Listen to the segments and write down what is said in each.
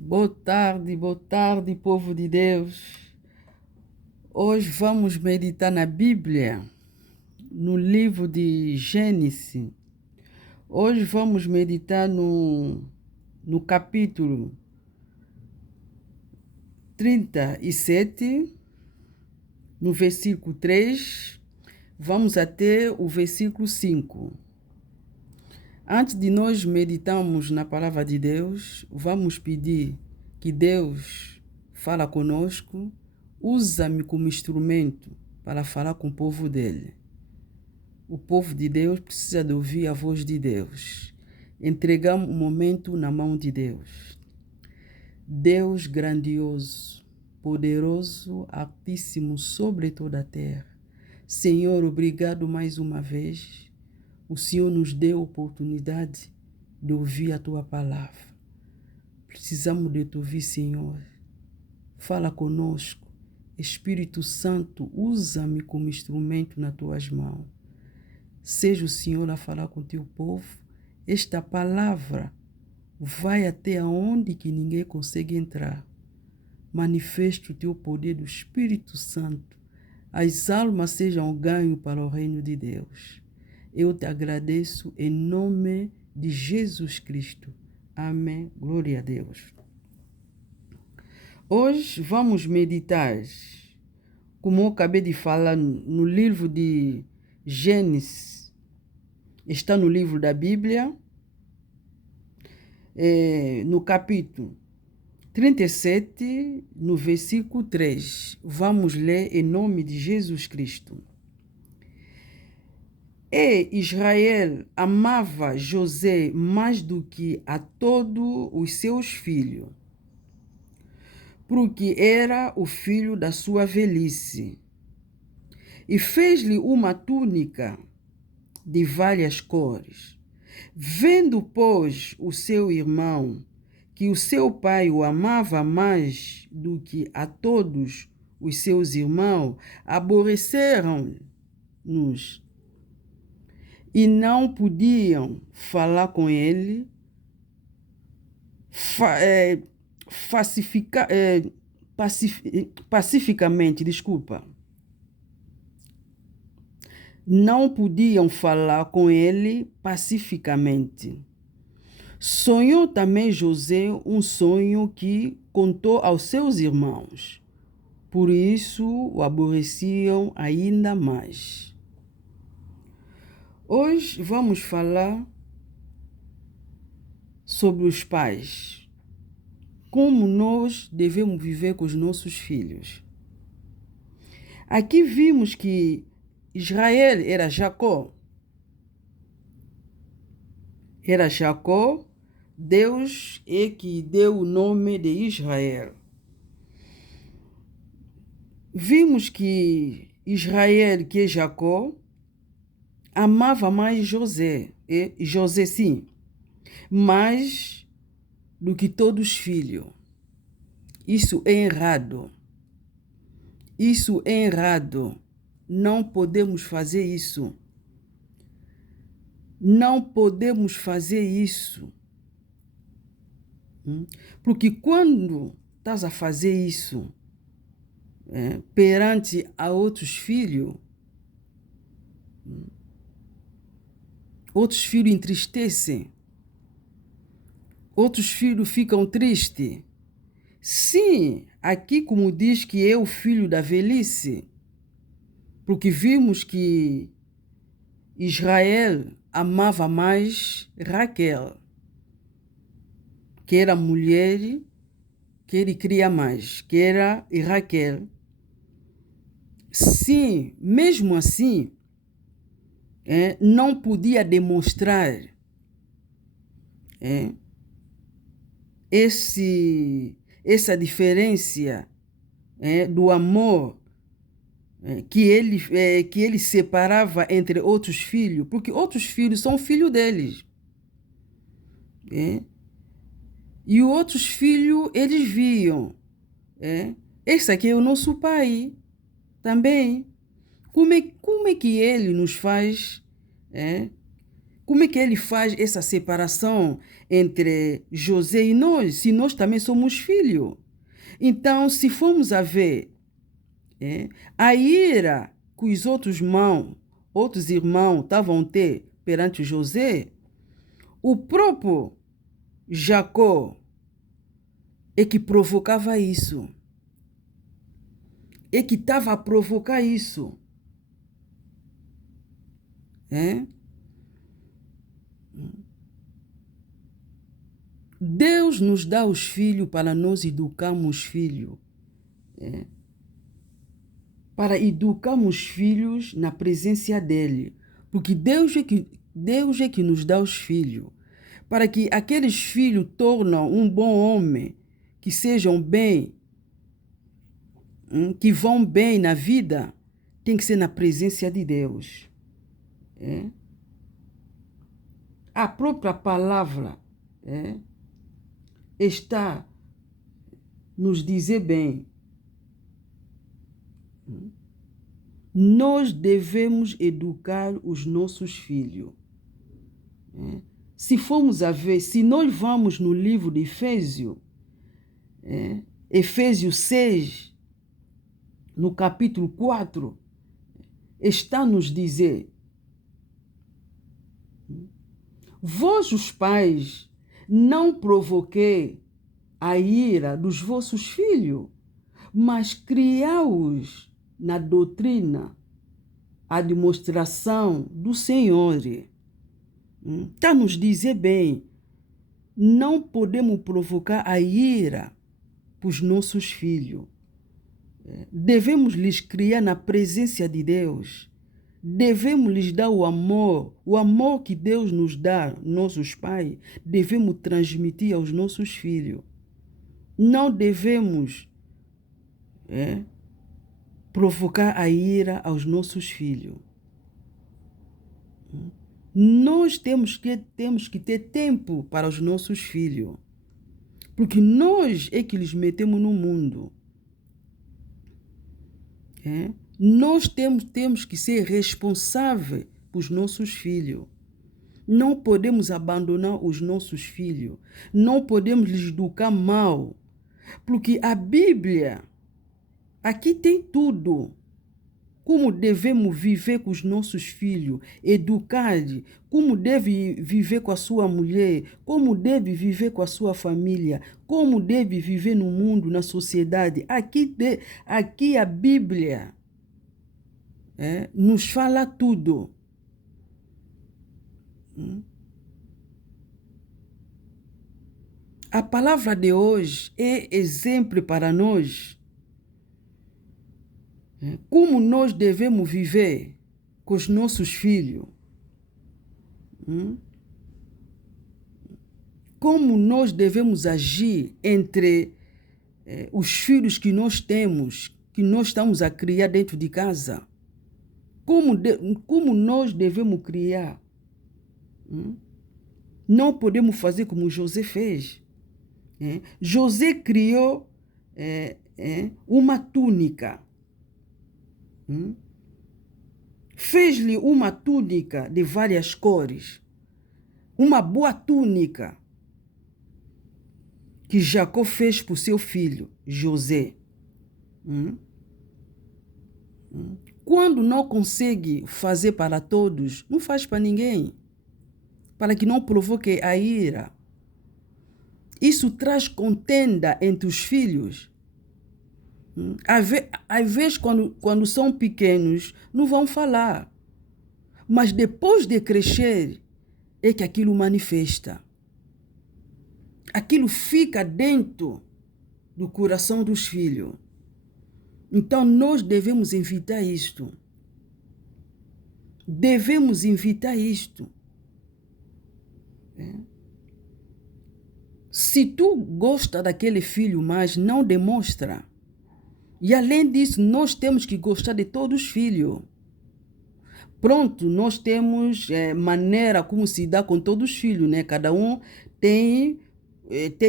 Boa tarde, povo de Deus. Hoje vamos meditar na Bíblia, no livro de Gênesis. Hoje vamos meditar no capítulo 37, no versículo 3, vamos até o versículo 5. Antes de nós meditarmos na palavra de Deus, vamos pedir que Deus fala conosco, usa-me como instrumento para falar com o povo dele. O povo de Deus precisa de ouvir a voz de Deus. Entregamos o momento na mão de Deus. Deus grandioso, poderoso, altíssimo sobre toda a terra. Senhor, obrigado mais uma vez. O Senhor nos deu a oportunidade de ouvir a Tua palavra. Precisamos de Te ouvir, Senhor. Fala conosco. Espírito Santo, usa-me como instrumento nas Tuas mãos. Seja o Senhor a falar com o Teu povo. Esta palavra vai até onde que ninguém consegue entrar. Manifesta o Teu poder do Espírito Santo. As almas sejam ganho para o reino de Deus. Eu te agradeço em nome de Jesus Cristo. Amém. Glória a Deus. Hoje vamos meditar, como eu acabei de falar, no livro de Gênesis. Está no livro da Bíblia, no capítulo 37, no versículo 3. Vamos ler em nome de Jesus Cristo. E Israel amava José mais do que a todos os seus filhos, porque era o filho da sua velhice. E fez-lhe uma túnica de várias cores. Vendo, pois, o seu irmão, que o seu pai o amava mais do que a todos os seus irmãos, aborreceram-nos e não podiam falar com ele pacificamente, Não podiam falar com ele pacificamente. Sonhou também José um sonho que contou aos seus irmãos. Por isso o aborreciam ainda mais. Hoje vamos falar sobre os pais. Como nós devemos viver com os nossos filhos. Aqui vimos que Israel era Jacó. Era Jacó, Deus é que deu o nome de Israel. Vimos que Israel, que é Jacó, amava mais José, sim, mais do que todos os filhos. Isso é errado. Isso é errado. Não podemos fazer isso. Não podemos fazer isso. Porque quando estás a fazer isso perante a outros filhos entristecem. Outros filhos ficam tristes. Sim, aqui como diz que é o filho da velhice, porque vimos que Israel amava mais Raquel, que era a mulher que ele queria mais, que era Raquel. Sim, mesmo assim, não podia demonstrar essa diferença do amor que ele separava entre outros filhos, porque outros filhos são filhos deles. E os outros filhos, eles viam. Esse aqui é o nosso pai também. Como é que ele nos faz Como é que ele faz essa separação entre José e nós, se nós também somos filhos? Então, se formos a ver, a ira que os outros irmãos estavam a ter perante José, o próprio Jacó é que provocava isso. É que estava a provocar isso. Deus nos dá os filhos para nós educarmos filhos. Para educarmos filhos na presença dele. Porque Deus é que nos dá os filhos. Para que aqueles filhos tornem um bom homem, que sejam bem, que vão bem na vida, tem que ser na presença de Deus. A própria palavra está nos dizer bem. Nós devemos educar os nossos filhos. Se formos a ver, se nós vamos no livro de Efésios, Efésios 6, no capítulo 4, está nos dizer: vós, os pais, não provoquei a ira dos vossos filhos, mas criai-os na doutrina, a demonstração do Senhor. Está nos dizer bem, não podemos provocar a ira para os nossos filhos. Devemos lhes criar na presença de Deus. Devemos lhes dar o amor que Deus nos dá, nossos pais, devemos transmitir aos nossos filhos. Não devemos provocar a ira aos nossos filhos. Nós temos que ter tempo para os nossos filhos, porque nós é que lhes metemos no mundo. Nós temos que ser responsáveis pelos nossos filhos. Não podemos abandonar os nossos filhos. Não podemos lhes educar mal. Porque a Bíblia, aqui tem tudo. Como devemos viver com os nossos filhos, educar, como deve viver com a sua mulher, como deve viver com a sua família, como deve viver no mundo, na sociedade. Aqui a Bíblia nos fala tudo. A palavra de hoje é exemplo para nós. Como nós devemos viver com os nossos filhos. Como nós devemos agir entre os filhos que nós temos, que nós estamos a criar dentro de casa. Como nós devemos criar. Não podemos fazer como José fez. José criou uma túnica. Fez-lhe uma túnica de várias cores. Uma boa túnica que Jacó fez para o seu filho, José. Quando não consegue fazer para todos, não faz para ninguém. Para que não provoque a ira. Isso traz contenda entre os filhos. Às vezes, quando são pequenos, não vão falar. Mas depois de crescer, é que aquilo manifesta. Aquilo fica dentro do coração dos filhos. Então, nós devemos evitar isto. Devemos evitar isto. Se tu gosta daquele filho, mas não demonstra. E além disso, nós temos que gostar de todos os filhos. Pronto, nós temos maneira como se dá com todos os filhos, né? Cada um tem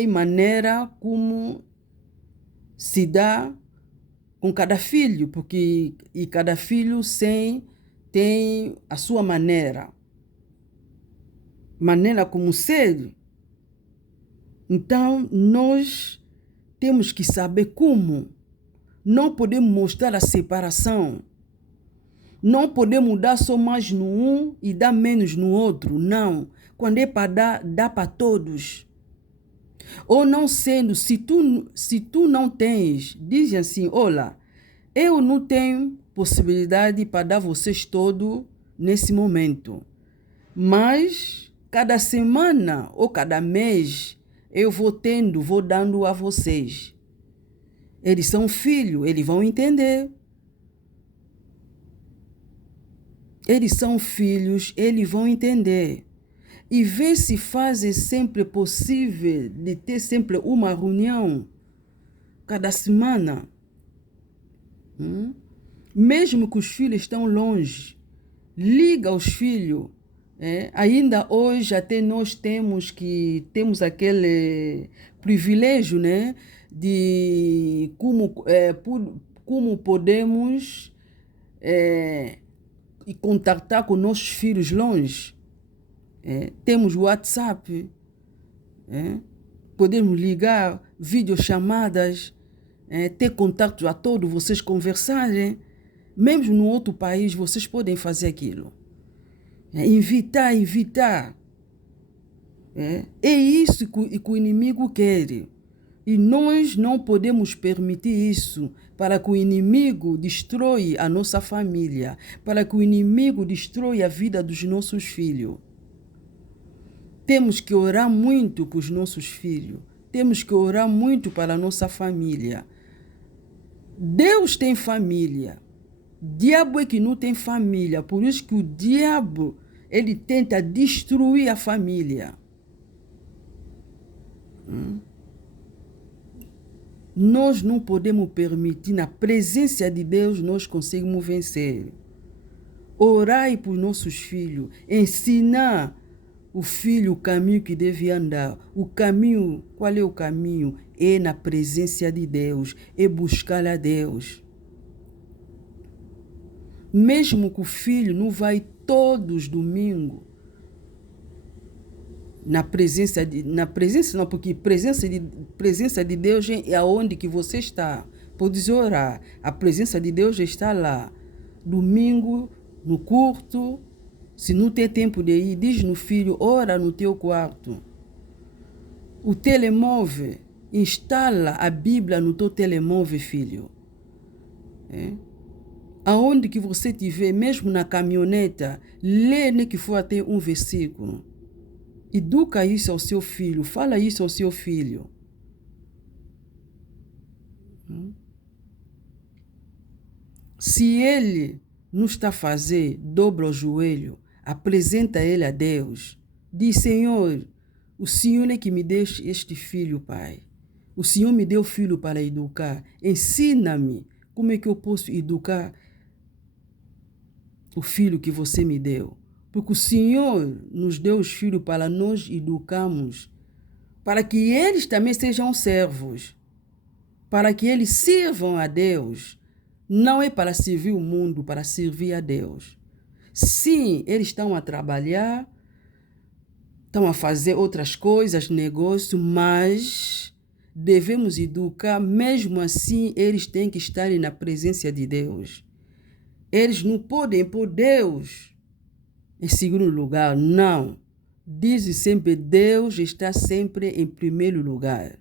maneira como se dá com cada filho, porque cada filho tem a sua maneira. maneira como ser. Então, nós temos que saber como. Não podemos mostrar a separação. Não podemos dar só mais no um e dar menos no outro. Não. Quando é para dar, dá para todos. Ou não sendo, se tu não tens, diz assim, olha, eu não tenho possibilidade para dar vocês todo nesse momento. Mas cada semana ou cada mês eu vou dando a vocês. Eles são filhos, eles vão entender. Eles são filhos, eles vão entender. E ver se faz sempre possível de ter sempre uma reunião cada semana. Mesmo que os filhos estão longe, liga aos filhos. Ainda hoje até nós temos aquele privilégio, né, de como podemos contactar com nossos filhos longe. Temos WhatsApp, podemos ligar, videochamadas, ter contato a todos, vocês conversarem. Mesmo no outro país, vocês podem fazer aquilo. Evitar. É isso que o inimigo quer. E nós não podemos permitir isso para que o inimigo destrói a nossa família, para que o inimigo destrói a vida dos nossos filhos. Temos que orar muito para os nossos filhos. Temos que orar muito para a nossa família. Deus tem família. Diabo é que não tem família. Por isso que o diabo, ele tenta destruir a família. Nós não podemos permitir, na presença de Deus, nós conseguimos vencer. Orai por nossos filhos. Ensinar o filho o caminho que deve andar. O caminho, qual é o caminho? É na presença de Deus. É buscar a Deus. Mesmo que o filho não vai todos os domingos porque presença de Deus é aonde que você está. Pode orar. A presença de Deus está lá. Domingo, no culto. Se não tem tempo de ir, diz no filho, ora no teu quarto. O telemóvel, instala a Bíblia no teu telemóvel, filho. Aonde que você estiver, mesmo na caminhoneta, lê nem que for até um versículo. Educa isso ao seu filho, fala isso ao seu filho. Se ele não está a fazer, dobra o joelho, apresenta ele a Deus. Diz, Senhor, o Senhor é que me deu este filho, Pai. O Senhor me deu filho para educar. Ensina-me como é que eu posso educar o filho que você me deu. Porque o Senhor nos deu os filhos para nós educarmos, para que eles também sejam servos, para que eles sirvam a Deus. Não é para servir o mundo, para servir a Deus. Sim, eles estão a trabalhar, estão a fazer outras coisas, negócio, mas devemos educar, mesmo assim eles têm que estar na presença de Deus. Eles não podem pôr Deus em segundo lugar, não. Diz sempre, Deus está sempre em primeiro lugar.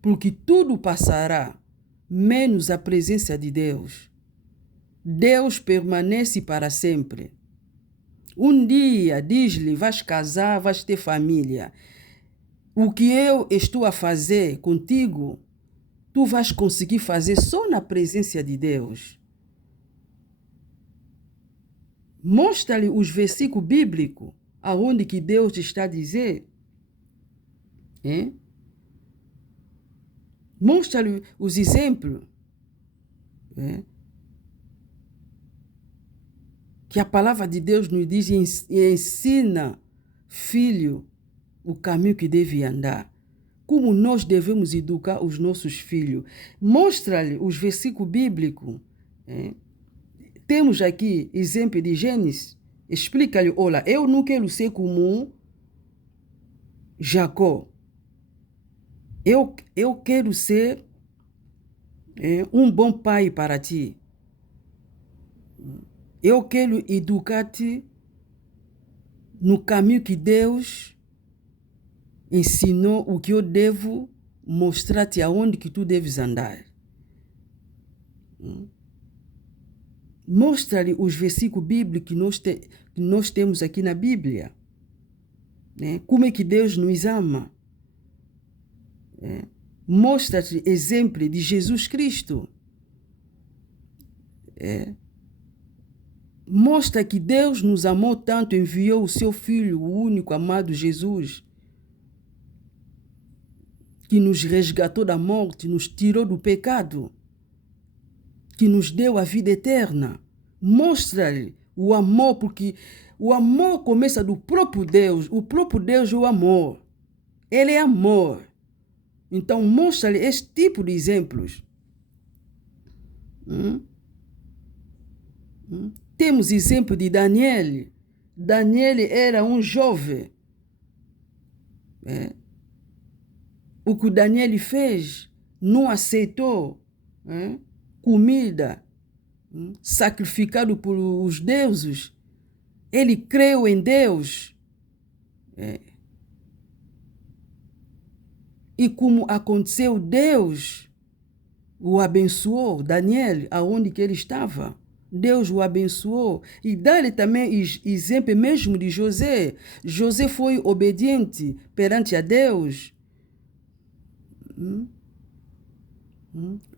Porque tudo passará, menos a presença de Deus. Deus permanece para sempre. Um dia, diz-lhe, vais casar, vais ter família. O que eu estou a fazer contigo, tu vais conseguir fazer só na presença de Deus. Mostra-lhe os versículos bíblicos, aonde que Deus está a dizer. Mostra-lhe os exemplos. Que a palavra de Deus nos diz e ensina, filho, o caminho que deve andar. Como nós devemos educar os nossos filhos. Mostra-lhe os versículos bíblicos. Temos aqui exemplo de Gênesis. Explica-lhe, olha, eu não quero ser como Jacó, eu quero ser um bom pai para ti. Eu quero educar-te no caminho que Deus ensinou, o que eu devo mostrar-te aonde que tu deves andar. Mostra-lhe os versículos bíblicos que nós temos aqui na Bíblia. Né? Como é que Deus nos ama. Mostra-te exemplo de Jesus Cristo. Mostra que Deus nos amou tanto, enviou o seu Filho, o único amado Jesus, que nos resgatou da morte, nos tirou do pecado, que nos deu a vida eterna. Mostra-lhe o amor, porque o amor começa do próprio Deus. O próprio Deus é o amor. Ele é amor. Então, mostra-lhe esse tipo de exemplos. Temos exemplo de Daniel. Daniel era um jovem. O que Daniel fez, não aceitou comida sacrificado por os deuses. Ele creu em Deus. E como aconteceu, Deus o abençoou, Daniel, aonde que ele estava. Deus o abençoou. E dá-lhe também exemplo mesmo de José. José foi obediente perante a Deus.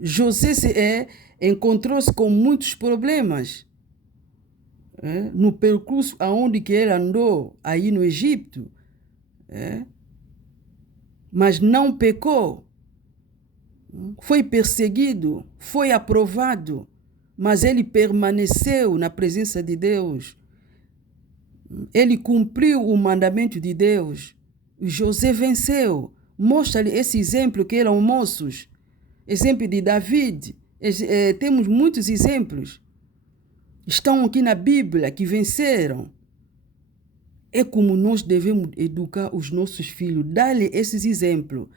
José encontrou-se com muitos problemas no percurso aonde que ele andou, aí no Egito. Mas não pecou. Foi perseguido, foi aprovado, mas ele permaneceu na presença de Deus. Ele cumpriu o mandamento de Deus. José venceu. Mostra-lhe esse exemplo que eram moços. Exemplo de David. Temos muitos exemplos. Estão aqui na Bíblia que venceram. É como nós devemos educar os nossos filhos, dar-lhe esses exemplos,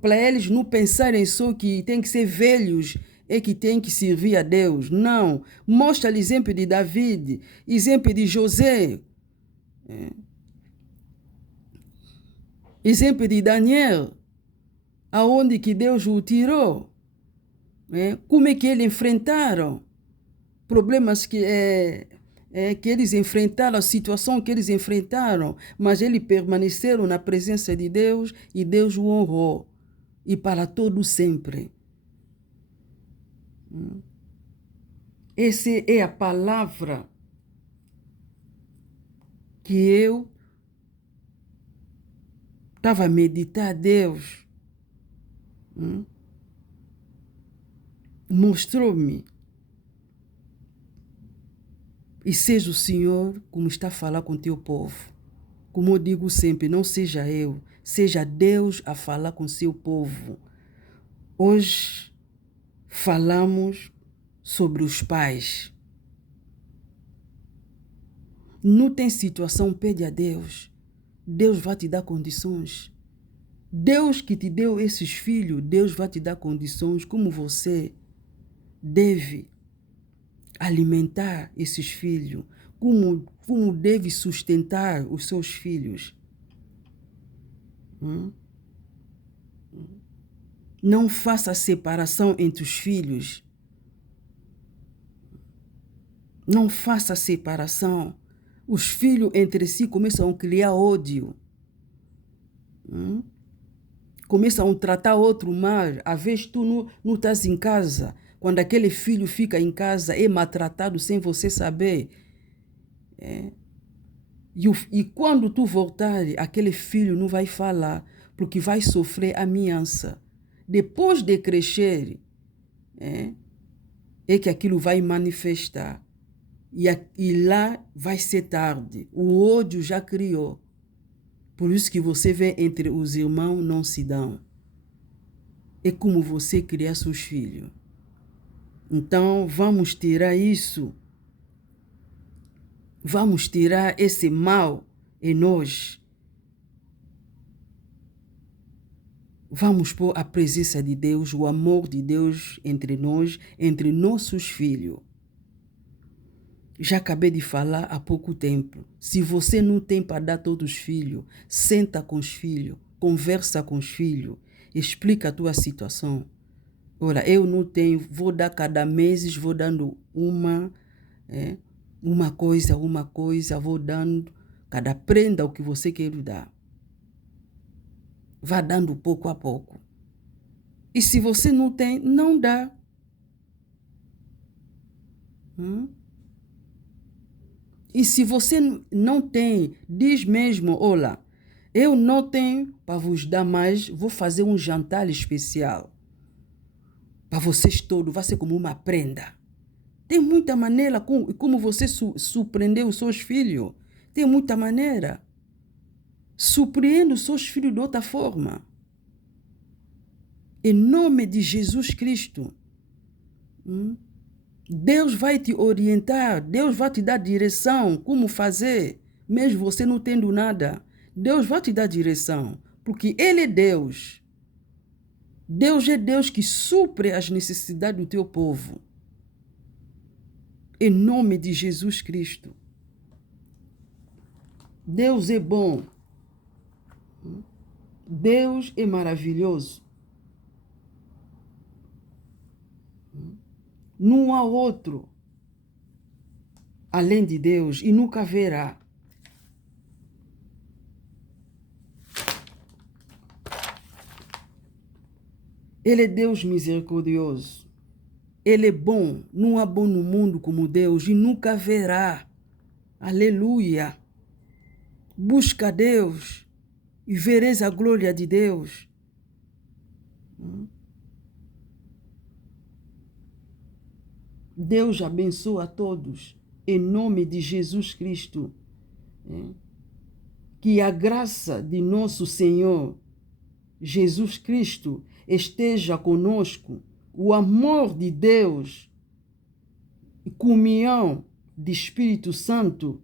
para eles não pensarem só que tem que ser velhos e que tem que servir a Deus. Não. Mostra-lhe exemplo de David, exemplo de José, exemplo de Daniel, aonde que Deus o tirou, como é que eles enfrentaram problemas que eles enfrentaram, a situação que eles enfrentaram, mas eles permaneceram na presença de Deus e Deus o honrou, e para todo sempre. Essa é a palavra que eu estava a meditar. Deus mostrou-me. E seja o Senhor como está a falar com teu povo. Como eu digo sempre, não seja eu, seja Deus a falar com seu povo. Hoje falamos sobre os pais. Não tem situação, pede a Deus. Deus vai te dar condições. Deus que te deu esses filhos, Deus vai te dar condições como você deve alimentar esses filhos, como deve sustentar os seus filhos. Não faça separação entre os filhos. Não faça separação. Os filhos entre si começam a criar ódio. Começam a tratar outro mal. Às vezes tu não estás em casa. Quando aquele filho fica em casa, é maltratado sem você saber. E quando tu voltar, aquele filho não vai falar, porque vai sofrer ameaça. Depois de crescer, é que aquilo vai manifestar. E lá vai ser tarde. O ódio já criou. Por isso que você vê entre os irmãos não se dão. É como você criar seus filhos. Então, vamos tirar isso. Vamos tirar esse mal em nós. Vamos pôr a presença de Deus, o amor de Deus entre nós, entre nossos filhos. Já acabei de falar há pouco tempo. Se você não tem para dar todos os filhos, senta com os filhos, conversa com os filhos, explica a tua situação. Olha, eu não tenho, vou dar cada mês, vou dando uma coisa, vou dando cada prenda o que você quer dar. Vá dando pouco a pouco. E se você não tem, não dá. E se você não tem, diz mesmo, olha, eu não tenho para vos dar mais, vou fazer um jantar especial. Para vocês todos, vai ser como uma prenda. Tem muita maneira como você surpreender os seus filhos. Tem muita maneira. Surpreenda os seus filhos de outra forma. Em nome de Jesus Cristo. Deus vai te orientar. Deus vai te dar direção. Como fazer. Mesmo você não tendo nada. Deus vai te dar direção. Porque Ele é Deus. Deus é Deus que supre as necessidades do teu povo. Em nome de Jesus Cristo. Deus é bom. Deus é maravilhoso. Não há outro além de Deus e nunca haverá. Ele é Deus misericordioso. Ele é bom. Não há bom no mundo como Deus e nunca haverá. Aleluia. Busca Deus e vereis a glória de Deus. Deus abençoa a todos, em nome de Jesus Cristo. Que a graça de nosso Senhor Jesus Cristo esteja conosco, o amor de Deus e comunhão de Espírito Santo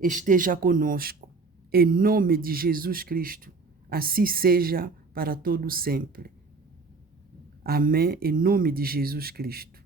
esteja conosco, em nome de Jesus Cristo. Assim seja para todo sempre. Amém, em nome de Jesus Cristo.